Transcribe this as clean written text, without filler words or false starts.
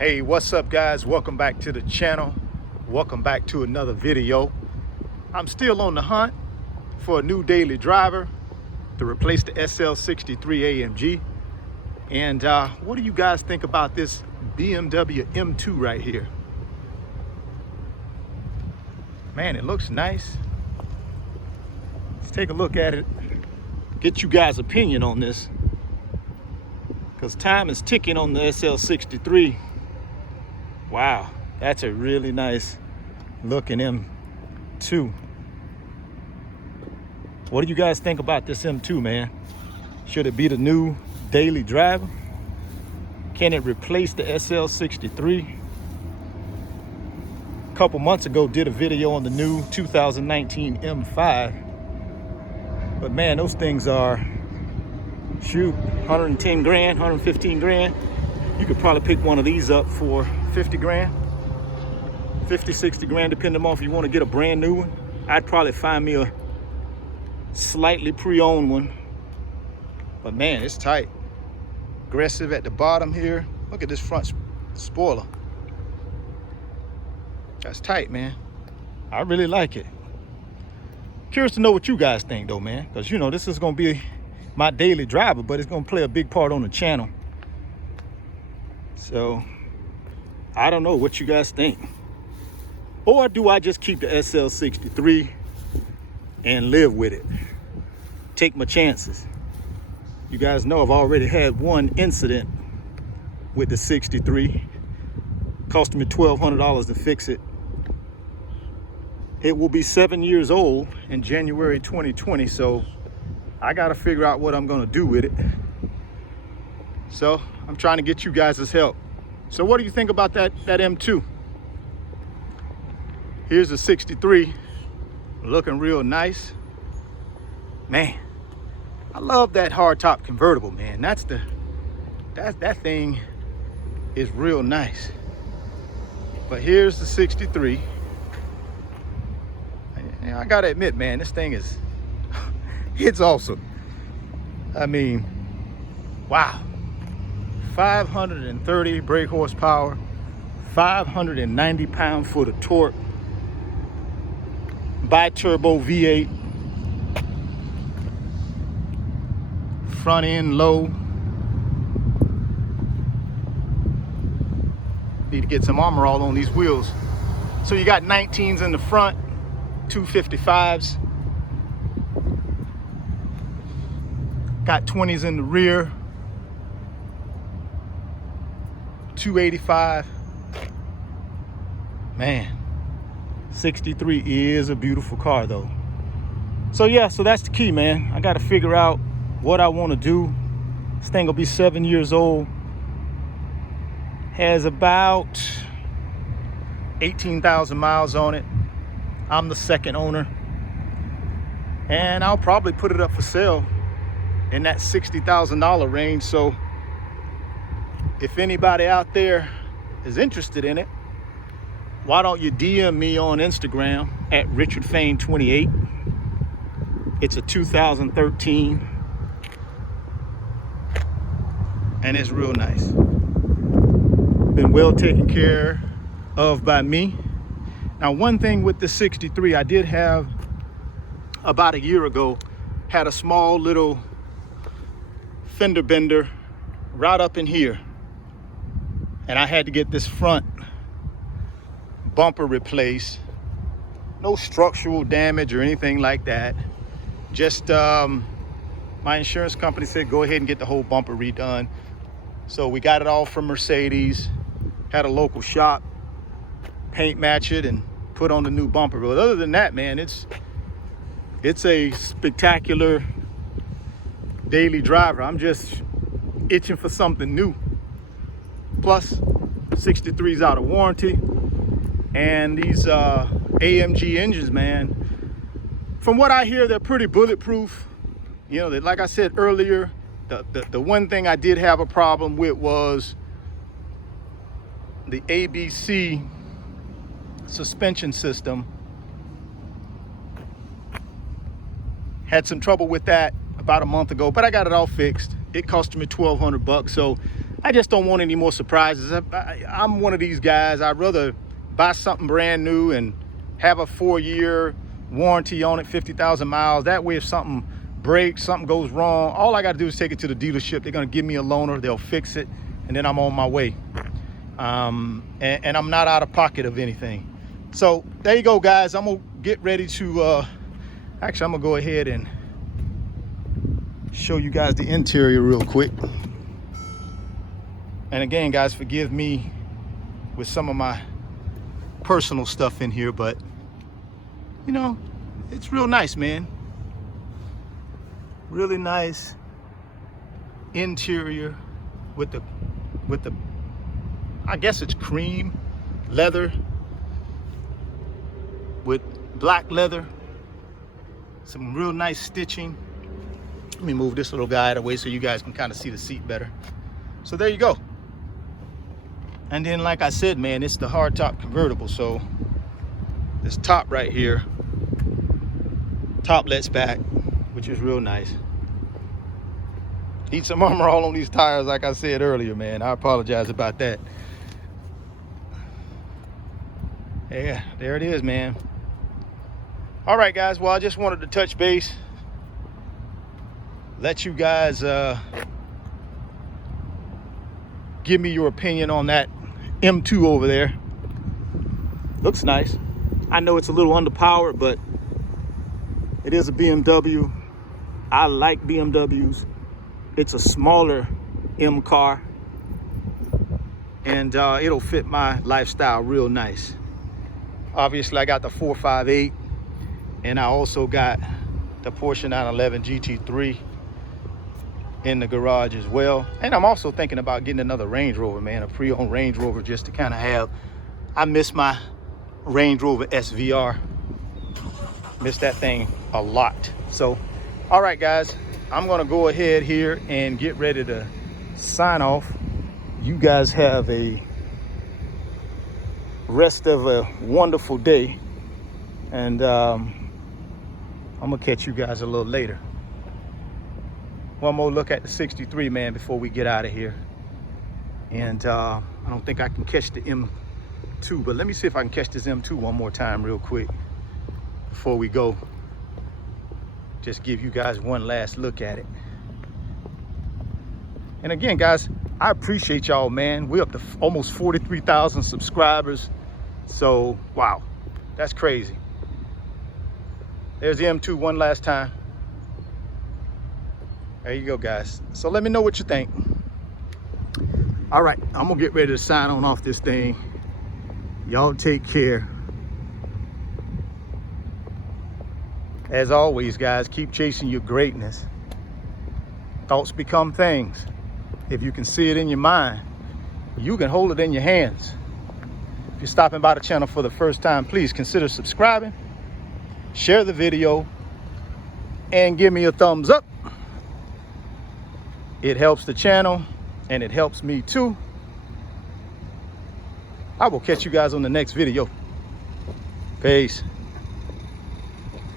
Hey, what's up guys? Welcome back to the channel. Welcome back to another video. I'm still on the hunt for a new daily driver to replace the SL63 AMG. And what do you guys think about this BMW M2 right here? Man, it looks nice. Let's take a look at it. Get you guys' opinion on this, because time is ticking on the SL63. Wow, that's a really nice looking M2. What do you guys think about this M2, man? Should it be the new daily driver? Can it replace the SL63? A couple months ago, did a video on the new 2019 M5. But man, those things are, shoot, 110 grand, 115 grand. You could probably pick one of these up for 50 grand, 50, 60 grand, depending on if you want to get a brand new one. I'd probably find me a slightly pre-owned one. But man, it's tight. Aggressive at the bottom here. Look at this front spoiler. That's tight, man. I really like it. Curious to know what you guys think though, man, because you know this is going to be my daily driver, but it's going to play a big part on the channel. So I don't know what you guys think. Or do I just keep the SL63 and live with it? Take my chances. You guys know I've already had one incident with the 63. Cost me $1,200 to fix it. It will be 7 years old in January 2020, so I got to figure out what I'm going to do with it. So I'm trying to get you guys' help. So what do you think about that M2? Here's the 63, looking real nice. Man, I love that hardtop convertible, man. That thing is real nice. But here's the 63. And I gotta admit, man, this thing is, it's awesome. I mean, wow. 530 brake horsepower, 590 pound-foot of torque, bi-turbo V8, front end low. Need to get some armor all on these wheels. So you got 19s in the front, 255s. Got 20s in the rear. 285. Man, 63 is a beautiful car though. So yeah, so that's the key, man. I got to figure out what I want to do. This thing will be 7 years old. Has about 18,000 miles on it. I'm the second owner, and I'll probably put it up for sale in that $60,000 range. So if anybody out there is interested in it, why don't you DM me on Instagram at RichardFane28. It's a 2013, and it's real nice. Been well taken care of by me. Now, one thing with the 63, I did have about a year ago, had a small little fender bender right up in here. And I had to get this front bumper replaced. No structural damage or anything like that. Just my insurance company said go ahead and get the whole bumper redone. So we got it all from Mercedes, had a local shop paint match it and put on the new bumper. But other than that, man, it's a spectacular daily driver. I'm just itching for something new. Plus, 63's out of warranty, and these AMG engines, man, from what I hear, they're pretty bulletproof. You know, like I said earlier, the one thing I did have a problem with was the ABC suspension system. Had some trouble with that about a month ago, but I got it all fixed. It cost me $1,200 bucks, so I just don't want any more surprises. I'm one of these guys. I'd rather buy something brand new and have a 4-year warranty on it, 50,000 miles. That way, if something breaks, something goes wrong, all I got to do is take it to the dealership. They're going to give me a loaner. They'll fix it, and then I'm on my way. And I'm not out of pocket of anything. So there you go, guys. I'm going to get ready to, actually, I'm going to go ahead and show you guys the interior real quick. And again, guys, forgive me with some of my personal stuff in here, but you know, it's real nice, man. Really nice interior with the I guess it's cream leather with black leather, some real nice stitching. Let me move this little guy out of the way so you guys can kind of see the seat better. So there you go. And then, like I said, man, it's the hardtop convertible. So this top right here, top lets back, which is real nice. Need some armor all on these tires, like I said earlier, man. I apologize about that. Yeah, there it is, man. All right, guys. Well, I just wanted to touch base, let you guys give me your opinion on that M2 over there. Looks nice. I know it's a little underpowered, but it is a BMW. I like BMWs. It's a smaller M car, and it'll fit my lifestyle real nice. Obviously, I got the 458, and I also got the Porsche 911 GT3 in the garage as well. And I'm also thinking about getting another Range Rover, man, a pre-owned Range Rover, just to kind of have. I miss my Range Rover SVR. Miss that thing a lot. So, all right, guys, I'm gonna go ahead here and get ready to sign off. You guys have a rest of a wonderful day, and I'm gonna catch you guys a little later. One more look at the 63, man, before we get out of here. And I don't think I can catch the M2, but let me see if I can catch this M2 one more time real quick before we go. Just give you guys one last look at it. And again, guys, I appreciate y'all, man. We're up to almost 43,000 subscribers. So, wow, that's crazy. There's the M2 one last time. There you go, guys. So let me know what you think. All right, I'm gonna get ready to sign on off this thing. Y'all take care. As always, guys, keep chasing your greatness. Thoughts become things. If you can see it in your mind, you can hold it in your hands. If you're stopping by the channel for the first time, please consider subscribing, share the video, and give me a thumbs up. It helps the channel, and it helps me too. I will catch you guys on the next video. Peace.